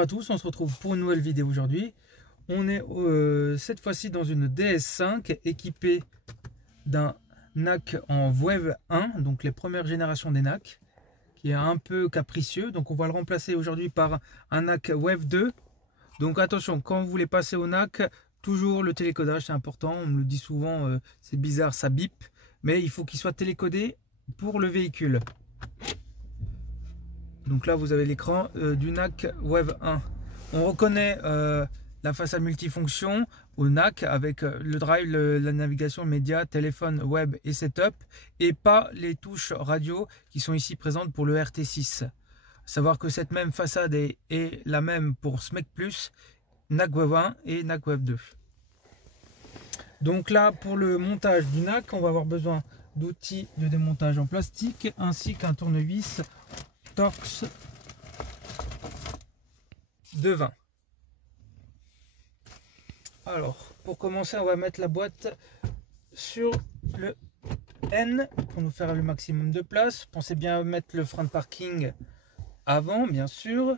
Bonjour à tous, on se retrouve pour une nouvelle vidéo aujourd'hui. On est cette fois-ci dans une DS5 équipée d'un NAC en Wave 1, donc les premières générations des NAC, qui est un peu capricieux. Donc on va le remplacer aujourd'hui par un NAC Wave 2. Donc attention, quand vous voulez passer au NAC, toujours le télécodage, c'est important. On me le dit souvent, c'est bizarre, ça bip, mais il faut qu'il soit télécodé pour le véhicule. Donc là vous avez l'écran du NAC Wave 1. On reconnaît la façade multifonction au NAC avec le drive, la navigation média, téléphone, web et setup, et pas les touches radio qui sont ici présentes pour le RT6. Savoir que cette même façade est la même pour SMEC+, NAC Wave 1 et NAC Wave 2. Donc là, pour le montage du NAC, on va avoir besoin d'outils de démontage en plastique ainsi qu'un tournevis Torx de 20. Alors, pour commencer, on va mettre la boîte sur le N pour nous faire le maximum de place. Pensez bien à mettre le frein de parking avant, bien sûr.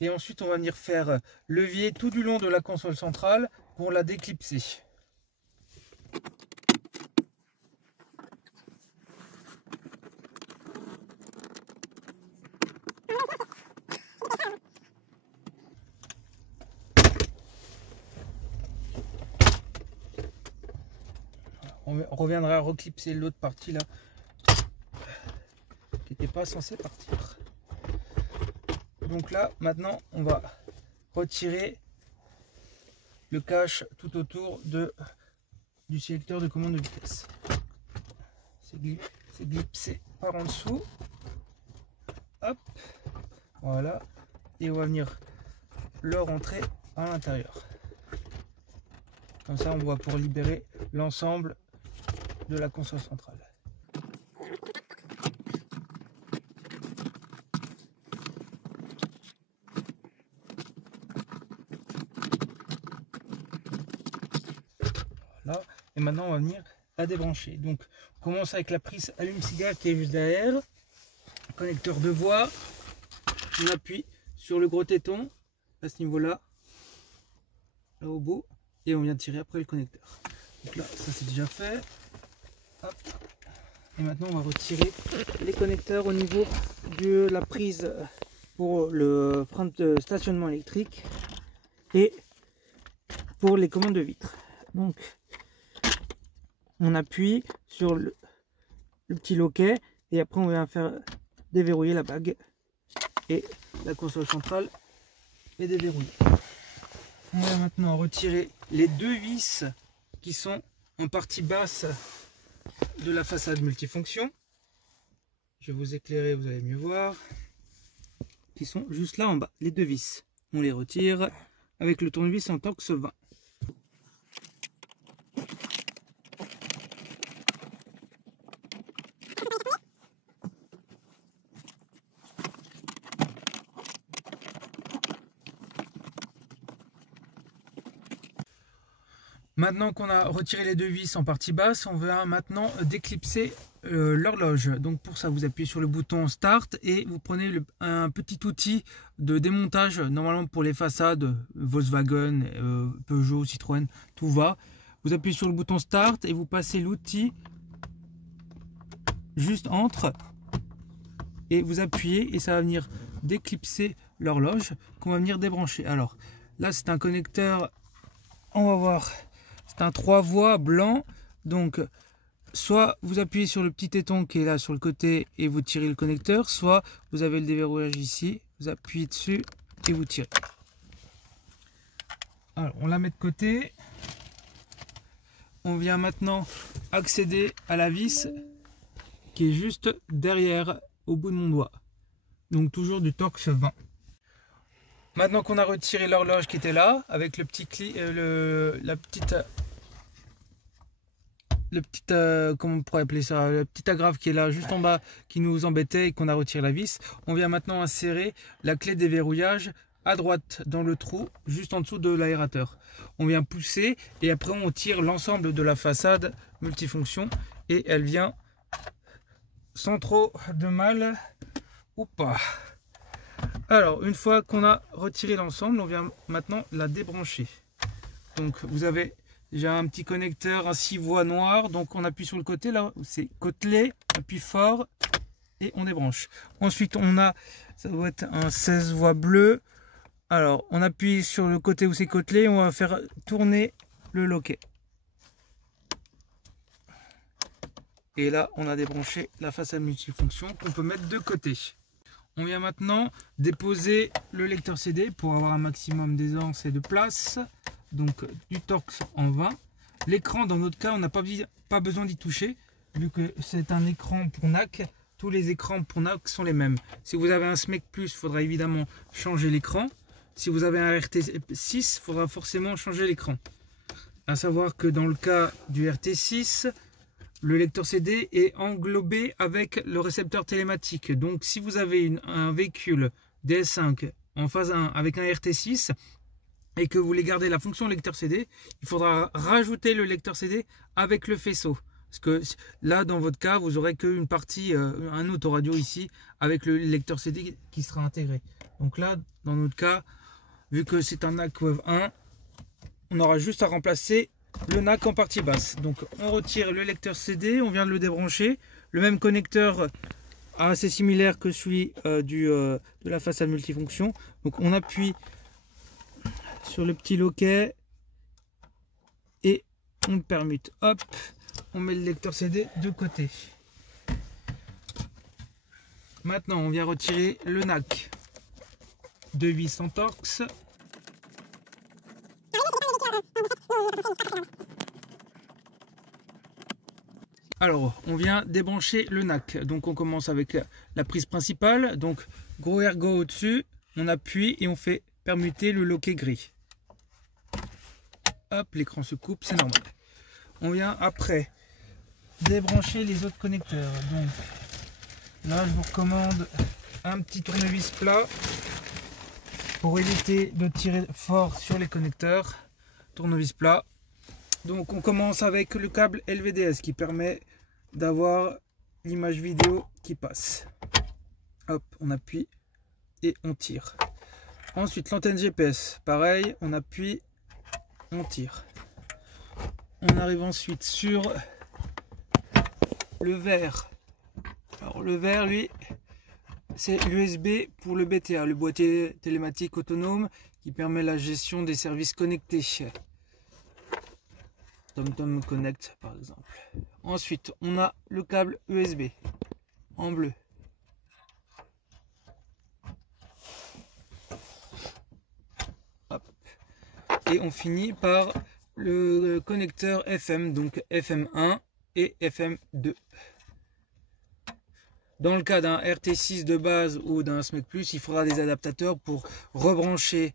Et ensuite, on va venir faire levier tout du long de la console centrale pour la déclipser. On reviendra à reclipser l'autre partie là qui n'était pas censée partir. Donc là maintenant on va retirer le cache tout autour du sélecteur de commande de vitesse. C'est glipsé par en dessous. Hop, voilà, et on va venir le rentrer à l'intérieur. Comme ça on va pouvoir libérer l'ensemble de la console centrale. Voilà, et maintenant on va venir la débrancher. Donc on commence avec la prise allume-cigare qui est juste derrière, connecteur de voix. On appuie sur le gros téton à ce niveau là au bout, et on vient tirer après le connecteur. Donc là ça c'est déjà fait. Hop. Et maintenant on va retirer les connecteurs au niveau de la prise pour le frein de stationnement électrique et pour les commandes de vitres. Donc on appuie sur le petit loquet et après on vient faire déverrouiller la bague et la console centrale est déverrouillée. On va maintenant retirer les deux vis qui sont en partie basse de la façade multifonction. Je vais vous éclairer, vous allez mieux voir. Qui sont juste là en bas, les deux vis. On les retire avec le tournevis en Torx 20. Maintenant qu'on a retiré les deux vis en partie basse, on va maintenant déclipser l'horloge. Donc pour ça, vous appuyez sur le bouton Start et vous prenez un petit outil de démontage, normalement pour les façades Volkswagen, Peugeot, Citroën, tout va. Vous appuyez sur le bouton Start et vous passez l'outil juste entre et vous appuyez et ça va venir déclipser l'horloge qu'on va venir débrancher. Alors là, c'est un connecteur, on va voir. C'est un 3 voies blanc, donc soit vous appuyez sur le petit téton qui est là sur le côté et vous tirez le connecteur, soit vous avez le déverrouillage ici, vous appuyez dessus et vous tirez. Alors on la met de côté. On vient maintenant accéder à la vis qui est juste derrière au bout de mon doigt. Donc toujours du Torx 20. Maintenant qu'on a retiré l'horloge qui était là, avec le petit comment on pourrait appeler ça, le petit agrafe qui est là juste en bas, qui nous embêtait et qu'on a retiré la vis, on vient maintenant insérer la clé déverrouillage à droite dans le trou, juste en dessous de l'aérateur. On vient pousser et après on tire l'ensemble de la façade multifonction et elle vient sans trop de mal ou pas. Alors, une fois qu'on a retiré l'ensemble, on vient maintenant la débrancher. Donc, vous avez déjà un petit connecteur, un 6 voies noir. Donc, on appuie sur le côté, là, c'est côtelé, appuie fort et on débranche. Ensuite, on a, ça doit être un 16 voies bleu. Alors, on appuie sur le côté où c'est côtelé, on va faire tourner le loquet. Et là, on a débranché la façade multifonction qu'on peut mettre de côté. On vient maintenant déposer le lecteur CD pour avoir un maximum d'aisance et de place. Donc du Torx en 20. L'écran, dans notre cas, on n'a pas besoin d'y toucher, vu que c'est un écran pour NAC. Tous les écrans pour NAC sont les mêmes. Si vous avez un SMEC+, il faudra évidemment changer l'écran. Si vous avez un RT6, il faudra forcément changer l'écran. À savoir que dans le cas du RT6, le lecteur CD est englobé avec le récepteur télématique. Donc si vous avez un véhicule DS5 en phase 1 avec un RT6 et que vous voulez garder la fonction lecteur CD, il faudra rajouter le lecteur CD avec le faisceau. Parce que là, dans votre cas, vous n'aurez qu'une partie, un autoradio ici, avec le lecteur CD qui sera intégré. Donc là, dans notre cas, vu que c'est un NAC Wave 1, on aura juste à remplacer le NAC en partie basse. Donc on retire le lecteur CD, on vient de le débrancher. Le même connecteur assez similaire que celui de la façade multifonction. Donc on appuie sur le petit loquet et on permute. Hop, on met le lecteur CD de côté. Maintenant on vient retirer le NAC. 2 vis en Torx. Alors, on vient débrancher le NAC. Donc, on commence avec la prise principale. Donc, gros ergot au-dessus. On appuie et on fait permuter le loquet gris. Hop, l'écran se coupe, c'est normal. On vient après débrancher les autres connecteurs. Donc, là, je vous recommande un petit tournevis plat pour éviter de tirer fort sur les connecteurs. Tournevis plat. Donc on commence avec le câble LVDS qui permet d'avoir l'image vidéo qui passe. Hop, on appuie et on tire. Ensuite l'antenne GPS, pareil, on appuie, on tire. On arrive ensuite sur le verre. Alors le verre, lui, c'est l'USB pour le BTA, le boîtier télématique autonome qui permet la gestion des services connectés. TomTom Connect par exemple. Ensuite, on a le câble USB en bleu. Hop. Et on finit par le connecteur FM, donc FM1 et FM2. Dans le cas d'un RT6 de base ou d'un SMEC+, il faudra des adaptateurs pour rebrancher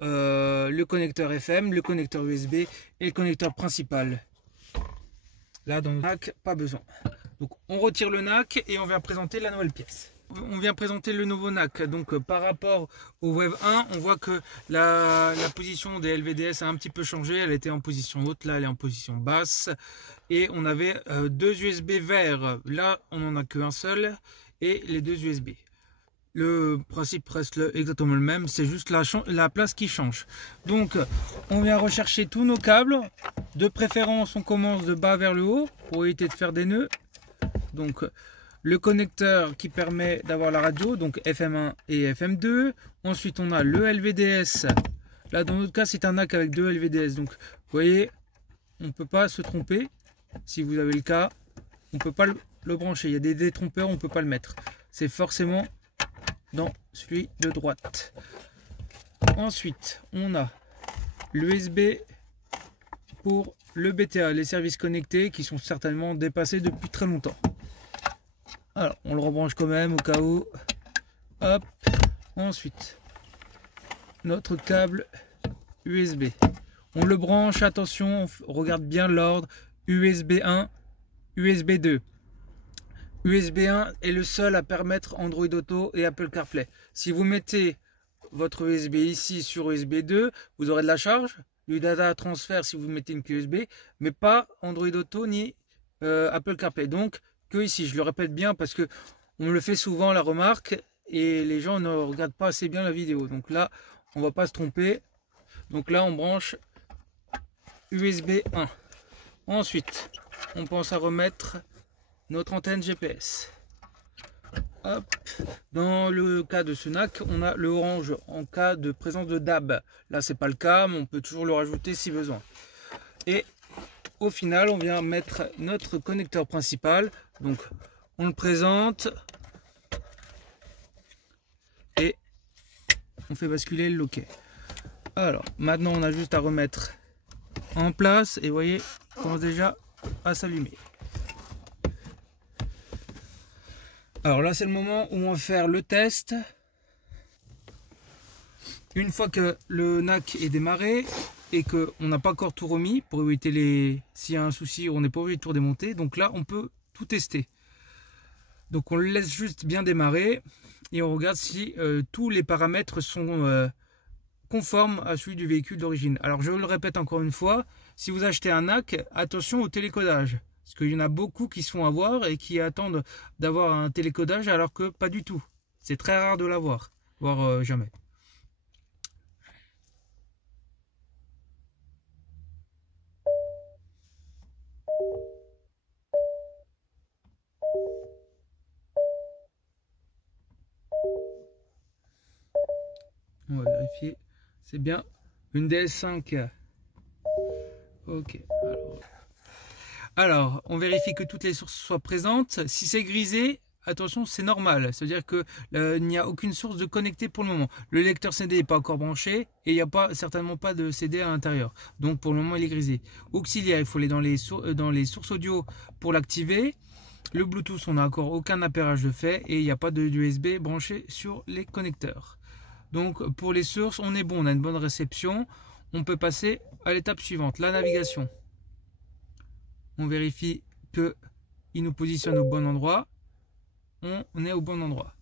le connecteur FM, le connecteur USB et le connecteur principal. Là, dans le NAC, pas besoin. Donc, on retire le NAC et on vient présenter la nouvelle pièce. On vient présenter le nouveau NAC. Donc, par rapport au Wave 1, on voit que la position des LVDS a un petit peu changé. Elle était en position haute, là, elle est en position basse. Et on avait deux USB verts. Là, on n'en a qu'un seul. Et les deux USB. Le principe reste exactement le même, c'est juste la place qui change. Donc on vient rechercher tous nos câbles. De préférence on commence de bas vers le haut pour éviter de faire des nœuds. Donc le connecteur qui permet d'avoir la radio, donc FM1 et FM2. Ensuite on a le LVDS. Là dans notre cas c'est un NAC avec deux LVDS. Donc vous voyez, on ne peut pas se tromper. Si vous avez le cas, on ne peut pas le brancher. Il y a des détrompeurs, on ne peut pas le mettre. C'est forcément dans celui de droite. Ensuite on a l'USB pour le BTA, les services connectés qui sont certainement dépassés depuis très longtemps. Alors on le rebranche quand même au cas où. Hop. Ensuite notre câble USB, on le branche, attention, on regarde bien l'ordre. USB 1, USB 2. USB 1 est le seul à permettre Android Auto et Apple CarPlay. Si vous mettez votre USB ici sur USB 2, vous aurez de la charge, du data transfert si vous mettez une clé USB, mais pas Android Auto ni Apple CarPlay. Donc que ici, je le répète bien parce que on me le fait souvent la remarque et les gens ne regardent pas assez bien la vidéo. Donc là, on va pas se tromper. Donc là, on branche USB 1. Ensuite, on pense à remettre notre antenne GPS. Hop. Dans le cas de ce NAC, on a le orange en cas de présence de DAB. Là, c'est pas le cas, mais on peut toujours le rajouter si besoin. Et au final, on vient mettre notre connecteur principal. Donc, on le présente et on fait basculer le loquet. Alors, maintenant, on a juste à remettre en place et vous voyez, il commence déjà à s'allumer. Alors là, c'est le moment où on va faire le test. Une fois que le NAC est démarré et qu'on n'a pas encore tout remis, pour éviter s'il y a un souci, on n'est pas obligé de tout démonter. Donc là, on peut tout tester. Donc on le laisse juste bien démarrer et on regarde si tous les paramètres sont conformes à celui du véhicule d'origine. Alors je le répète encore une fois, si vous achetez un NAC, attention au télécodage. Parce qu'il y en a beaucoup qui se font avoir et qui attendent d'avoir un télécodage alors que pas du tout. C'est très rare de l'avoir, voire jamais. On va vérifier. C'est bien une DS5. Ok. Alors, on vérifie que toutes les sources soient présentes. Si c'est grisé, attention, c'est normal. C'est-à-dire qu'il n'y a aucune source de connecté pour le moment. Le lecteur CD n'est pas encore branché et il n'y a certainement pas de CD à l'intérieur. Donc pour le moment, il est grisé. Auxiliaire, il faut aller dans les sources audio pour l'activer. Le Bluetooth, on n'a encore aucun appairage de fait et il n'y a pas de USB branché sur les connecteurs. Donc pour les sources, on est bon, on a une bonne réception. On peut passer à l'étape suivante, la navigation. On vérifie qu'il nous positionne au bon endroit. On est au bon endroit.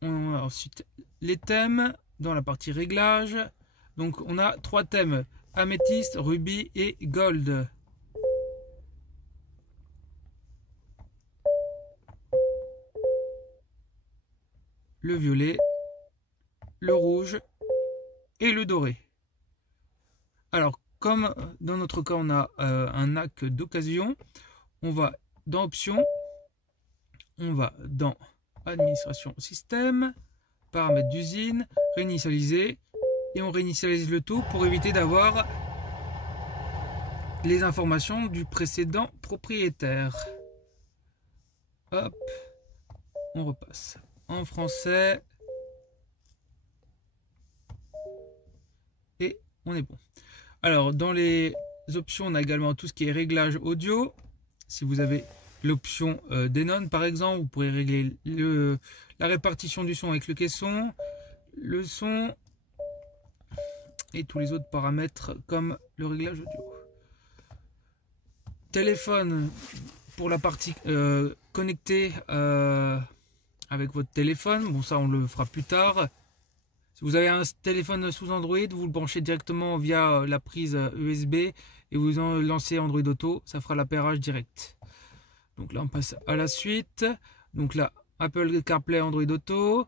On a ensuite les thèmes dans la partie réglage. Donc on a 3 thèmes, améthyste, rubis et gold. Le violet, le rouge et le doré. Alors, comme dans notre cas, on a un NAC d'occasion, on va dans Options, on va dans Administration Système, Paramètres d'usine, Réinitialiser, et on réinitialise le tout pour éviter d'avoir les informations du précédent propriétaire. Hop, on repasse en français et on est bon. Alors dans les options, on a également tout ce qui est réglage audio. Si vous avez l'option Denon par exemple, vous pourrez régler la répartition du son avec le caisson, le son et tous les autres paramètres comme le réglage audio. Téléphone pour la partie connectée avec votre téléphone. Bon, ça on le fera plus tard. Si vous avez un téléphone sous Android, vous le branchez directement via la prise USB et vous en lancez Android Auto, ça fera l'appairage direct. Donc là on passe à la suite. Donc là Apple CarPlay, Android Auto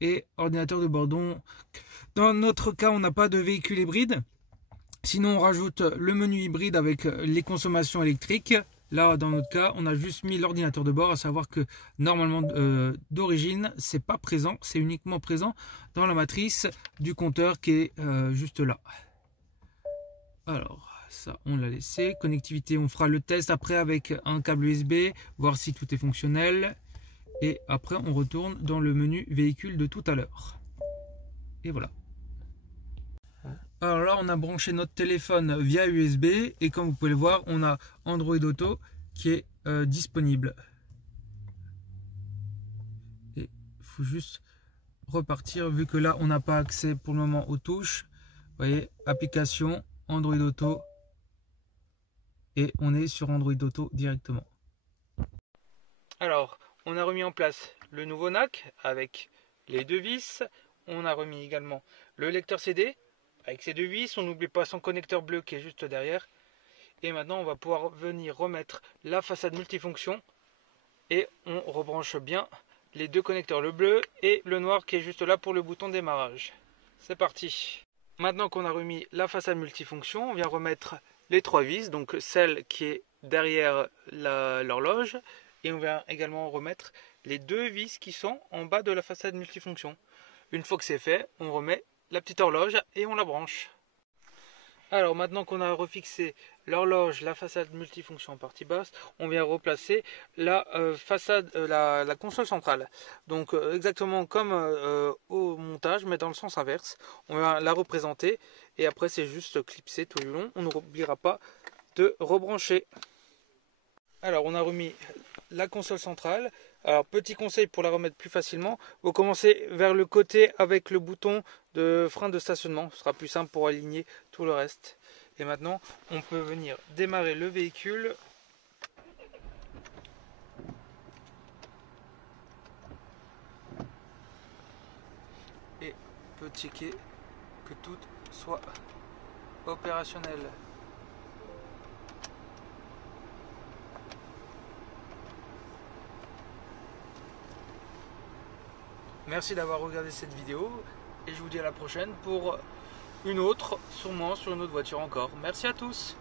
et ordinateur de bord. Dans notre cas, on n'a pas de véhicule hybride. Sinon on rajoute le menu hybride avec les consommations électriques. Là, dans notre cas, on a juste mis l'ordinateur de bord, à savoir que normalement, d'origine, c'est pas présent, c'est uniquement présent dans la matrice du compteur qui est juste là. Alors, ça, on l'a laissé. Connectivité, on fera le test après avec un câble USB, voir si tout est fonctionnel. Et après, on retourne dans le menu véhicule de tout à l'heure. Et voilà. Alors là, on a branché notre téléphone via USB et comme vous pouvez le voir, on a Android Auto qui est disponible. Et il faut juste repartir vu que là, on n'a pas accès pour le moment aux touches. Vous voyez, application, Android Auto et on est sur Android Auto directement. Alors, on a remis en place le nouveau NAC avec les 2 vis. On a remis également le lecteur CD. Avec ces 2 vis, on n'oublie pas son connecteur bleu qui est juste derrière. Et maintenant, on va pouvoir venir remettre la façade multifonction et on rebranche bien les deux connecteurs, le bleu et le noir qui est juste là pour le bouton démarrage. C'est parti. Maintenant qu'on a remis la façade multifonction, on vient remettre les 3 vis, donc celle qui est derrière l'horloge, et on vient également remettre les 2 vis qui sont en bas de la façade multifonction. Une fois que c'est fait, on remet la petite horloge et on la branche. Alors maintenant qu'on a refixé l'horloge, la façade multifonction en partie basse, on vient replacer la la console centrale. Donc exactement comme au montage, mais dans le sens inverse. On va la représenter et après c'est juste clipser tout le long. On n'oubliera pas de rebrancher. Alors on a remis la console centrale. Alors petit conseil pour la remettre plus facilement, vous commencez vers le côté avec le bouton de frein de stationnement, ce sera plus simple pour aligner tout le reste. Et maintenant on peut venir démarrer le véhicule. Et on peut checker que tout soit opérationnel. Merci d'avoir regardé cette vidéo et je vous dis à la prochaine pour une autre, sûrement sur une autre voiture encore. Merci à tous.